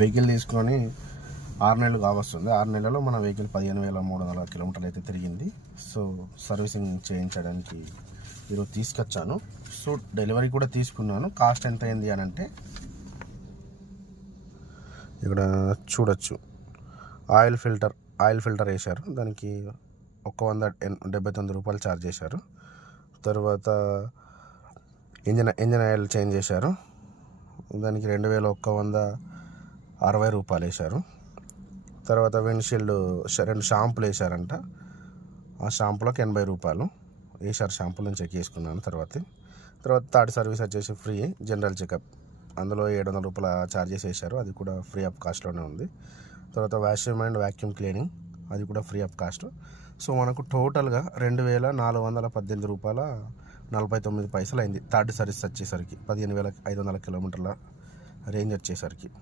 Vehicle తీసుకొని 6 నెలలు కావస్తుంది. 6 నెలల్లో మన వెహికల్ 15,300 కిలోమీటర్లు అయితే తిరిగింది. సో సర్వీసింగ్ చేయించడానికి ఈరోజు తీసుకొచ్చాను. సో డెలివరీ కూడా తీసుకున్నాను. కాస్ట్ ఎంత అయింది అని అంటే ఇక్కడ చూడొచ్చు. ఆయిల్ ఫిల్టర్ వేశారు. దానికి 179 రూపాయలు ఛార్జ్ చేశారు. తర్వాత ఇంజన్ ఆయిల్ చేంజ్ చేశారు. దానికి 2,160 రూపాయలు వేశారు. తర్వాత విండ్షీల్డ్ 2 షాంపులు వేశారంట. ఆ షాంపులకు 80 రూపాయలు వేశారు. షాంపులను చెక్ చేసుకున్నాను. తర్వాత థర్డ్ సర్వీస్ వచ్చేసి ఫ్రీ జనరల్ చెకప్. అందులో 700 రూపాయల ఛార్జెస్ వేశారు. అది కూడా ఫ్రీ ఆఫ్ కాస్ట్లోనే ఉంది. తర్వాత వాష్రూమ్ అండ్ వ్యాక్యూమ్ క్లీనింగ్ అది కూడా ఫ్రీ ఆఫ్ కాస్ట్. సో మనకు టోటల్గా 2,418 రూపాయల 49 పైసలు అయింది. థర్డ్ సర్వీస్ వచ్చేసరికి 15,500 కిలోమీటర్ల రేంజ్ వచ్చేసరికి.